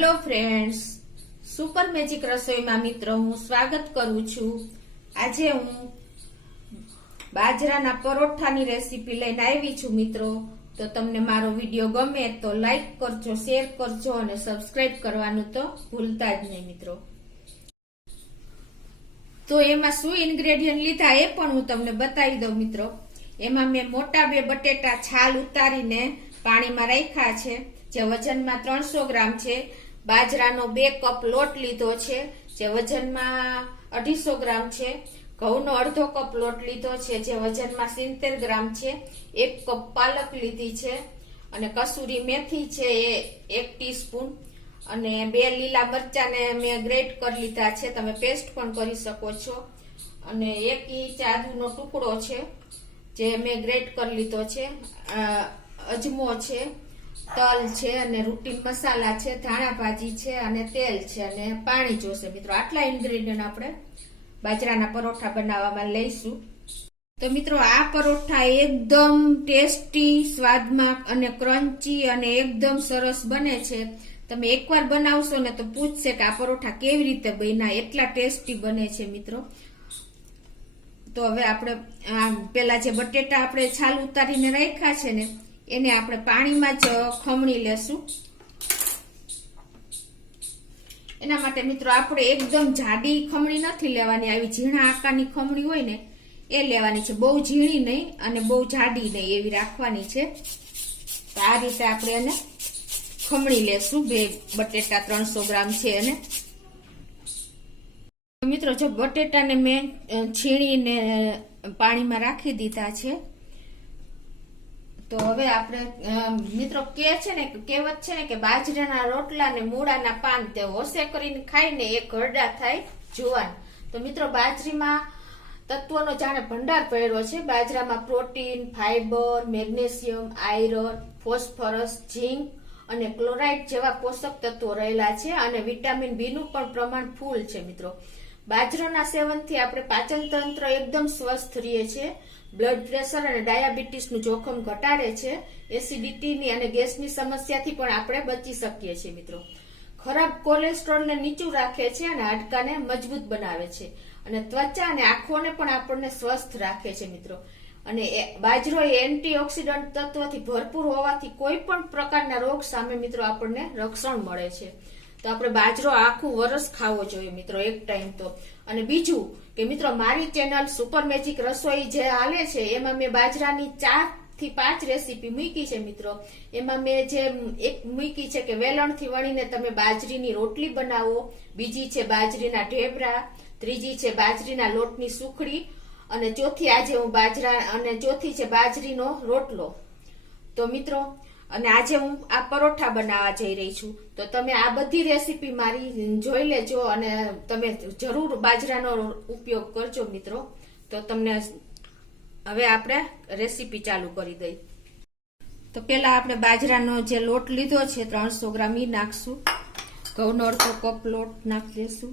Hello friends, super magic રસોઈમાં મિત્રો હું સ્વાગત કરું છું। આજે હું બાજરાના પરોઠાની રેસીપી લઈને આવી છું મિત્રો। તો તમને મારો વિડીયો ગમે તો લાઈક કરજો, શેર કરજો અને સબસ્ક્રાઇબ કરવાનું તો ભૂલતા જ નહીં મિત્રો। તો એમાં શું ઇન્ગ્રેડિયન્ટ લીધા એ પણ હું તમને બતાવી દઉં મિત્રો। એમાં મેં મોટા 2 બટેટા છાલ ઉતારીને પાણીમાં રાખ્યા છે, જે વજનમાં 300 ગ્રામ છે। બાજરાનો 2 કપ લોટ લીધો છે, જે વજનમાં 250 ગ્રામ છે। ઘઉંનો અડધો કપ લોટ લીધો છે, જે વજનમાં 70 ગ્રામ છે। 1 કપ પાલક લીધી છે અને કસૂરી મેથી છે એ 1 ટીસ્પૂન અને 2 લીલા મરચાને મેં ગ્રેટ કરી લીધા છે, તમે પેસ્ટ પણ કરી શકો છો। અને 1 ઇંચ આદુનો ટુકડો છે જે મેં ગ્રેટ કરી લીધો છે। અજમો છે, તલ છે અને રૂટીન મસાલા છે, ધાણા ભાજી છે અને તેલ છે અને પાણી જોશે મિત્રો। આટલા ઇન્ગ્રેડિયન્ટ આપણે બાજરાના પરોઠા બનાવવામાં લઈશું। તો મિત્રો આ પરોઠા એકદમ ટેસ્ટી, સ્વાદમાં અને ક્રન્ચી અને એકદમ સરસ બને છે। તમે એકવાર બનાવશો ને તો પૂછશે કે આ પરોઠા કેવી રીતે બન્યા, એટલા ટેસ્ટી બને છે મિત્રો। તો હવે આપણે પેલા જે બટેટા આપણે છાલ ઉતારીને રાખ્યા છે ને એને આપણે પાણીમાં જ ખમણી લેશું। એના માટે મિત્રો આપણે એકદમ જાડી ખમણી નથી લેવાની, આવી ઝીણા આકારની ખમણી હોય ને એ લેવાની છે, બહુ ઝીણી નહીં અને બહુ જાડી નહીં એવી રાખવાની છે। તો આ રીતે આપણે એને ખમણી લેશું। 2 બટેટા 300 ગ્રામ છે અને મિત્રો જો બટેટાને મેં છીણીને પાણીમાં રાખી દીધા છે। તો હવે આપણે મિત્રો કહેવત છે ને કે બાજરાના રોટલા ને મૂળાના પાન તે હોશે કરીને ખાઈને એ ઘરડા થાય જુવાન। તો મિત્રો બાજરીમાં તત્વોનો જાણે ભંડાર પડ્યો છે। બાજરામાં protein, fibre, magnesium, iron, phosphorus, zinc અને ક્લોરાઇડ જેવા પોષક તત્વો રહેલા છે અને વિટામિન બી નું પણ પ્રમાણ ફૂલ છે મિત્રો। બાજરાના સેવનથી આપણે પાચન તંત્ર એકદમ સ્વસ્થ રહે છે, બ્લડ પ્રેશર અને ડાયાબિટીસનું જોખમ ઘટાડે છે, એસિડિટીની અને ગેસની સમસ્યાથી પણ આપણે બચી શકીએ છીએ મિત્રો। ખરાબ કોલેસ્ટ્રોલને નીચું રાખે છે અને હાડકાને મજબૂત બનાવે છે અને ત્વચા અને આંખોને પણ આપણને સ્વસ્થ રાખે છે મિત્રો। અને બાજરો એ એન્ટીઓક્સિડન્ટ તત્વથી ભરપૂર હોવાથી કોઈ પણ પ્રકારના રોગ સામે મિત્રો આપણને રક્ષણ મળે છે। તો આપણે બાજરો આખું વરસ ખાવો જોઈએ મિત્રો એક ટાઈમ તો। અને બીજું કે મિત્રો મારી ચેનલ સુપર મેજિક રસોઈ જે હાલે છે એમાં મેં બાજરાની 4 થી 5 રેસીપી મૂકી છે મિત્રો। એમાં મેં જે એક મૂકી છે કે વેલણથી વણીને તમે બાજરીની રોટલી બનાવો, બીજી છે બાજરીના ઢેબરા, ત્રીજી છે બાજરીના લોટની સુખડી અને ચોથી છે બાજરીનો રોટલો। તો મિત્રો અને આજે હું આ પરોઠા બનાવવા જઈ રહી છું, તો તમે આ બધી રેસીપી મારી જોઈ લેજો અને તમે જરૂર બાજરાનો ઉપયોગ કરજો મિત્રો। તો તમને હવે આપણે રેસીપી ચાલુ કરી દઈ। તો પેલા આપણે બાજરાનો જે લોટ લીધો છે 300 ગ્રામ ઈ નાખશું, ઘઉંનો અડધો કપ લોટ નાખી દેશું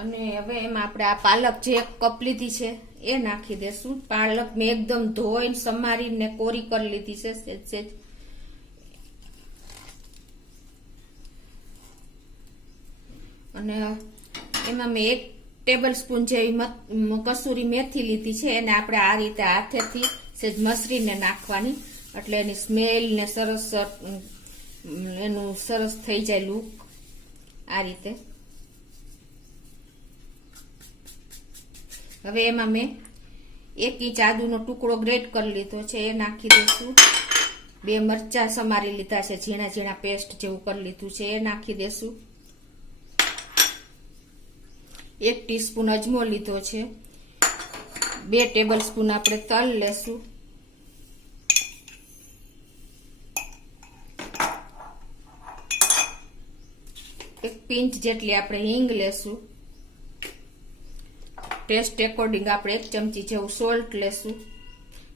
અને હવે એમાં આપણે આ પાલક જે 1 કપ લીધી છે એ નાખી દેશું। પાલક મેં એકદમ ધોઈને સમારીને કોરી કરી લીધી છે સેજ અને એમાં મેં 1 ટેબલ સ્પૂન જેવી કસૂરી મેથી લીધી છે, એને આપણે આ રીતે હાથેથી સેજ મસરીને નાખવાની, એટલે એની સ્મેલ ને એનું સરસ થઈ જાય લુક આ રીતે। હવે એમાં મેં 1 ઇંચ આદુનો ટુકડો ગ્રેટ કરી લીધો છે એ નાખી દઈશું। 2 મરચા સમારી લીધા છે, ઝીણા ઝીણા પેસ્ટ જેવું કરી લીધું છે એ નાખી દઈશું। 1 ટીસ્પૂન અજમો લીધો છે, 2 ટેબલ સ્પૂન આપણે તલ લેશું, 1 પિંચ જેટલી આપણે હિંગ લેશું, ટેસ્ટ એકોર્ડિંગ આપણે 1 ચમચી જેવું સોલ્ટ લેશું,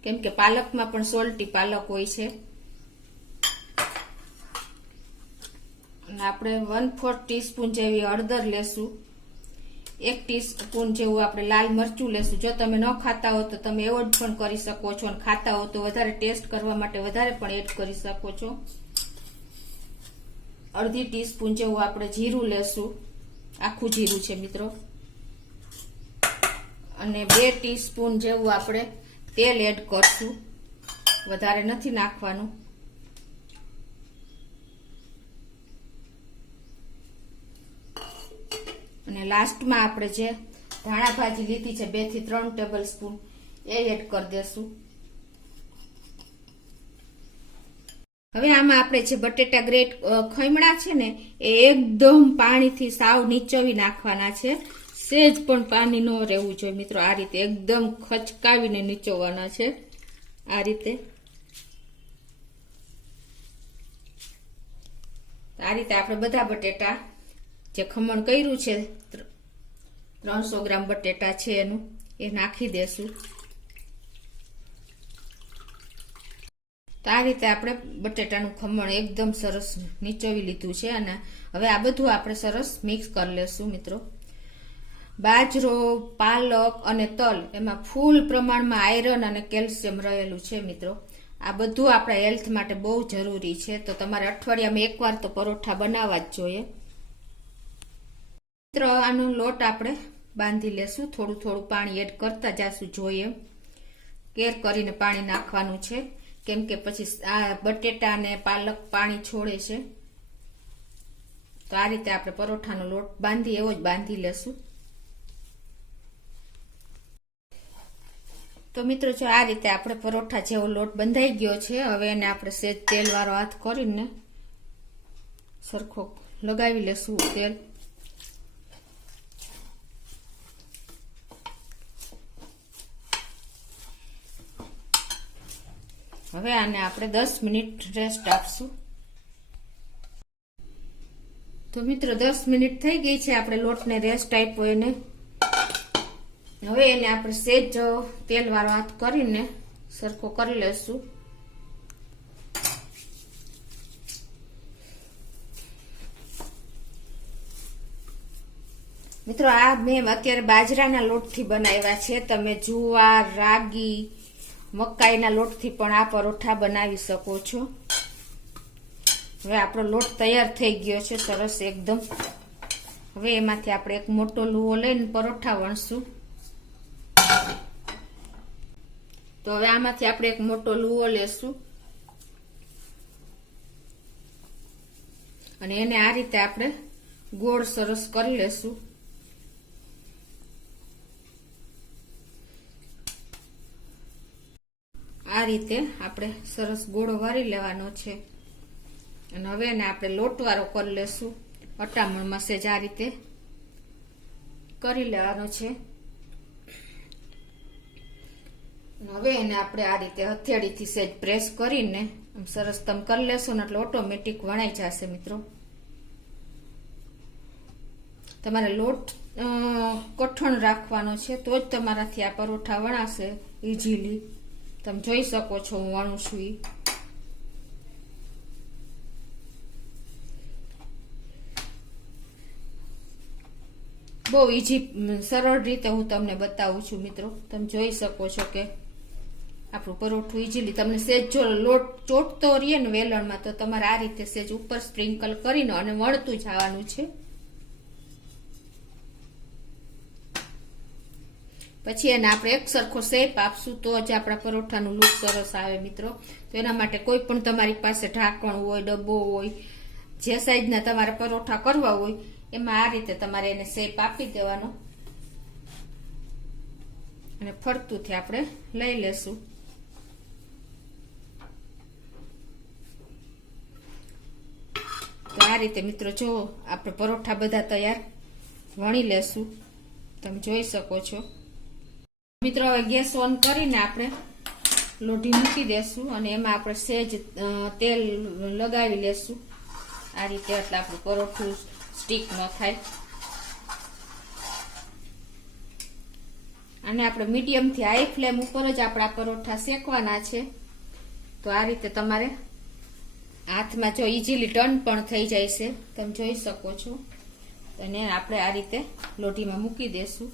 કેમ કે પાલકમાં પણ સોલ્ટી પાલક હોય છે। અને આપણે 1/4 ટીસ્પૂન જેવી હળદર લેશું, 1 ટીસ્પૂન જેવું આપણે લાલ મરચું લેશું। જો તમે ન ખાતા હો તો તમે એવોર્ડ પણ કરી શકો છો અને ખાતા હો તો વધારે ટેસ્ટ કરવા માટે વધારે પણ એડ કરી શકો છો। અડધી ટીસ્પૂન જેવું આપણે જીરું લેશું, આખું જીરું છે મિત્રો, અને 2 ટીસ્પૂન જેવું આપણે તેલ એડ કરશું, વધારે નથી નાખવાનું. અને લાસ્ટમાં આપણે જે ધાણા ભાજી લીધી છે 2 થી 3 ટેબલ સ્પૂન એ એડ કરી દેશું. હવે આમાં આપણે જે બટેટા ગ્રેટ ખમણા છે ને એ એકદમ પાણીથી સાવ નીચોવી નાખવાના છે. સેજ પણ પાણી ન રહેવું જોઈએ મિત્રો. આ રીતે એકદમ ખચકાવીને નીચોવાના છે. આ રીતે આપણે બધા બટેટા જે ખમણ કર્યું છે 300 ગ્રામ બટેટા છે એનું એ નાખી દેશું. તો આ રીતે આપણે બટેટાનું ખમણ એકદમ સરસ નીચોવી લીધું છે. અને હવે આ બધું આપણે સરસ મિક્સ કરી લેશું મિત્રો. બાજરો, પાલક અને તલ એમાં ફૂલ પ્રમાણમાં આયરન અને કેલ્શિયમ રહેલું છે મિત્રો. આ બધું આપણા હેલ્થ માટે બહુ જરૂરી છે. તો તમારે અઠવાડિયામાં એકવાર તો પરોઠા બનાવવા જ જોઈએ મિત્રો. આનો લોટ આપણે બાંધી લેશું. થોડું થોડું પાણી એડ કરતા જાશું જોઈએ. કેર કરીને પાણી નાખવાનું છે, કેમ કે પછી આ બટેટા અને પાલક પાણી છોડે છે. તો આ રીતે આપણે પરોઠાનો લોટ બાંધી એવો જ બાંધી લેશું. તો મિત્રો જો આ રીતે આપણે પરોઠા જેવો લોટ બંધાઈ ગયો છે. હવે એને આપણે સેજ તેલ વાળો હાથ કરીને સરખો લગાવી લેશું તેલ. હવે આને આપણે 10 મિનિટ રેસ્ટ આપશું. તો મિત્રો 10 મિનિટ થઈ ગઈ છે આપણે લોટને રેસ્ટ આપ્યો એને. હવે એને આપણે સેજ તેલ વાળો હાથ કરીને સરખો કરી લેશું. મિત્રો આ મેં અત્યારે બાજરાના લોટથી બનાવ્યા છે. તમે જુવાર, રાગી, મકાઈના લોટથી પણ આ પરોઠા બનાવી શકો છો. હવે આપણો લોટ તૈયાર થઈ ગયો છે સરસ એકદમ. હવે એમાંથી આપણે એક મોટો લુવો લઈને પરોઠા વણશું. તો હવે આમાંથી આપણે એક મોટો લુવો લેશું અને એને આ રીતે આપણે ગોળ સરસ કરી લેશું. આ રીતે આપણે સરસ ગોળો વારી લેવાનો છે. અને હવે એને આપણે લોટવાળો કરી લેશું. અટામણમાં સેજ આ રીતે કરી લેવાનો છે. હવે એને આપણે આ રીતે હથેળીથી સેજ પ્રેસ કરીને સરસ તમે કરી લેશો ને એટલે ઓટોમેટિક વણાઈ જશે મિત્રો. તમારે લોટ કઠણ રાખવાનો છે તો જ તમારાથી આ પરોઠા વણાશે ઇઝીલી. તમે જોઈ શકો છો હું વણું છું. બહુ ઇઝી સરળ રીતે હું તમને બતાવું છું મિત્રો. તમે જોઈ શકો છો કે આપણું પરોઠું ઇઝીલી તમને સેજ જો લોટ ચોટતો રહીએ ને વેલણમાં તો તમારે આ રીતે સેજ ઉપર સ્પ્રિંકલ કરીને અને વળતું જવાનું છે. પછી એને આપણે એક સરખો શેપ આપશું તો જ આપણા પરોઠાનું લુક સરસ આવે મિત્રો. તો એના માટે કોઈ પણ તમારી પાસે ઢાંકણ હોય, ડબ્બો હોય, જે સાઈઝના તમારે પરોઠા કરવા હોય એમાં આ રીતે તમારે એને શેપ આપી દેવાનો અને ફરતુંથી આપણે લઈ લેશું. તો આ રીતે મિત્રો જો આપણે પરોઠા બધા તૈયાર વણી લેશું. તમે જોઈ શકો છો મિત્રો. હવે ગેસ ઓન કરીને આપણે લોઢી મૂકી દેશું અને એમાં આપણે સેજ તેલ લગાવી લેશું આ રીતે, એટલે આપણું પરોઠું સ્ટીક ન થાય. અને આપણે મીડિયમ થી હાઈ ફ્લેમ ઉપર જ આપણા પરોઠા શેકવાના છે. તો આ રીતે તમારે હાથમાં જો ઇઝીલી ટર્ન પણ થઈ જાય છે. તમે જોઈ શકો છો. અને આપણે આ રીતે લોઢીમાં મૂકી દેશું.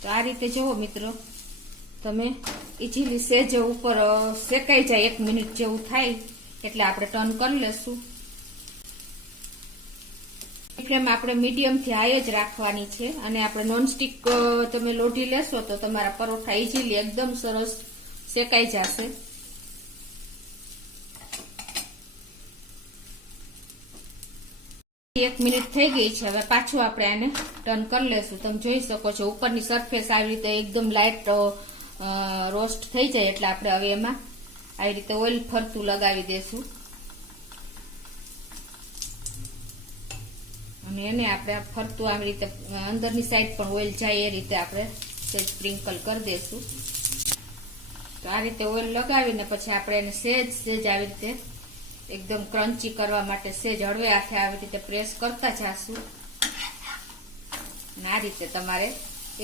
તો આ રીતે જુઓ મિત્રો, તમે ઇઝીલી સેજ ઉપર શેકાઈ જાય, 1 મિનિટ જેવું થાય એટલે આપણે ટર્ન કરી લેશું. ફ્લેમ આપણે મીડિયમ થી હાઈ જ રાખવાની છે અને આપણે નોનસ્ટિક તમે લોઢી લેશો તો તમારા પરોઠા ઇઝીલી એકદમ સરસ શેકાઈ જશે. એક મિનિટ થઈ ગઈ છે. હવે પાછું આપણે આને ટર્ન કરી લેશું. તમે જોઈ શકો છો ઉપરની સરફેસ આવી રીતે એકદમ લાઇટ રોસ્ટ થઈ જાય એટલે આપણે હવે એમાં આવી રીતે ઓઇલ ફરતું લગાવી દેશું અને એને આપણે ફરતું આવી રીતે અંદરની સાઈડ પણ ઓઇલ જાય એ રીતે આપણે સ્પ્રિંકલ કરી દેશું. તો આ રીતે ઓઇલ લગાવીને પછી આપણે એને સેજ આવી રીતે એકદમ ક્રન્ચી કરવા માટે સેજ હળવે હાથે આવી રીતે પ્રેસ કરતા જાશું. આ રીતે તમારે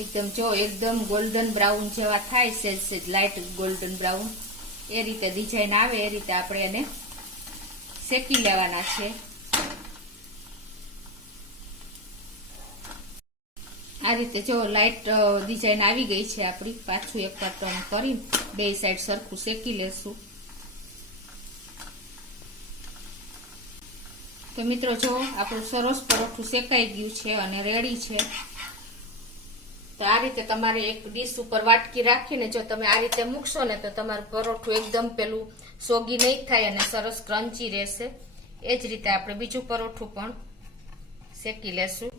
એકદમ ગોલ્ડન બ્રાઉન જેવા થાય, સેજ લાઇટ ગોલ્ડન બ્રાઉન એ રીતે ડિઝાઇન આવે એ રીતે આપણે એને શેકી લેવાના છે. આ રીતે જો લાઇટ ડિઝાઇન આવી ગઈ છે આપણી. પાછું એકવાર ટર્ન કરી બે સાઈડ સરખું શેકી લેશું. તો મિત્રો જો આપણું સરસ પરોઠું શેકાઈ ગયું છે અને રેડી છે. તો આ રીતે તમારે એક ડીશ ઉપર વાટકી રાખીને જો તમે આ રીતે મૂકશો ને તો તમારું પરોઠું એકદમ પેલું સોગી નહીં થાય અને સરસ ક્રન્ચી રહેશે. એ જ રીતે આપણે બીજું પરોઠું પણ શેકી લેશું.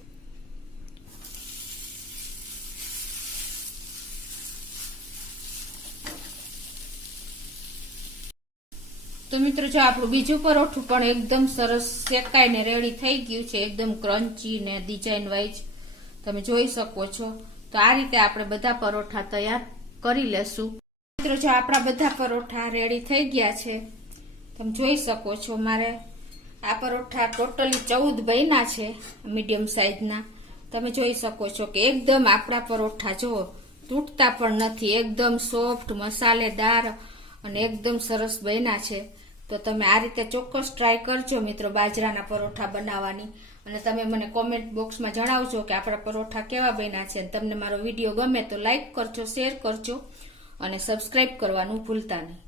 તો મિત્રો જો આપણું બીજું પરોઠું પણ એકદમ સરસ શેકાઈને રેડી થઈ ગયું છે, એકદમ ક્રન્ચી ને ડિઝાઇન વાઇઝ તમે જોઈ શકો છો. તો આ રીતે આપણે બધા પરોઠા તૈયાર કરી લેશું. મિત્રો જો આપણા બધા પરોઠા રેડી થઈ ગયા છે. તમે જોઈ શકો છો મારે આ પરોઠા ટોટલી 14 બન્યા છે મીડિયમ સાઈઝના. તમે જોઈ શકો છો કે એકદમ આપણા પરોઠા જો તૂટતા પણ નથી, એકદમ સોફ્ટ મસાલેદાર અને એકદમ સરસ બન્યા છે. તો તમે આ રીતે ચોક્કસ ટ્રાય કરજો મિત્રો બાજરાના પરોઠા બનાવવાની અને તમે મને કોમેન્ટ બોક્સમાં જણાવજો કે આપણા પરોઠા કેવા બન્યા છે. તમને મારો વિડીયો ગમે તો લાઈક કરજો, શેર કરજો અને સબસ્ક્રાઇબ કરવાનું ભૂલતા નહીં.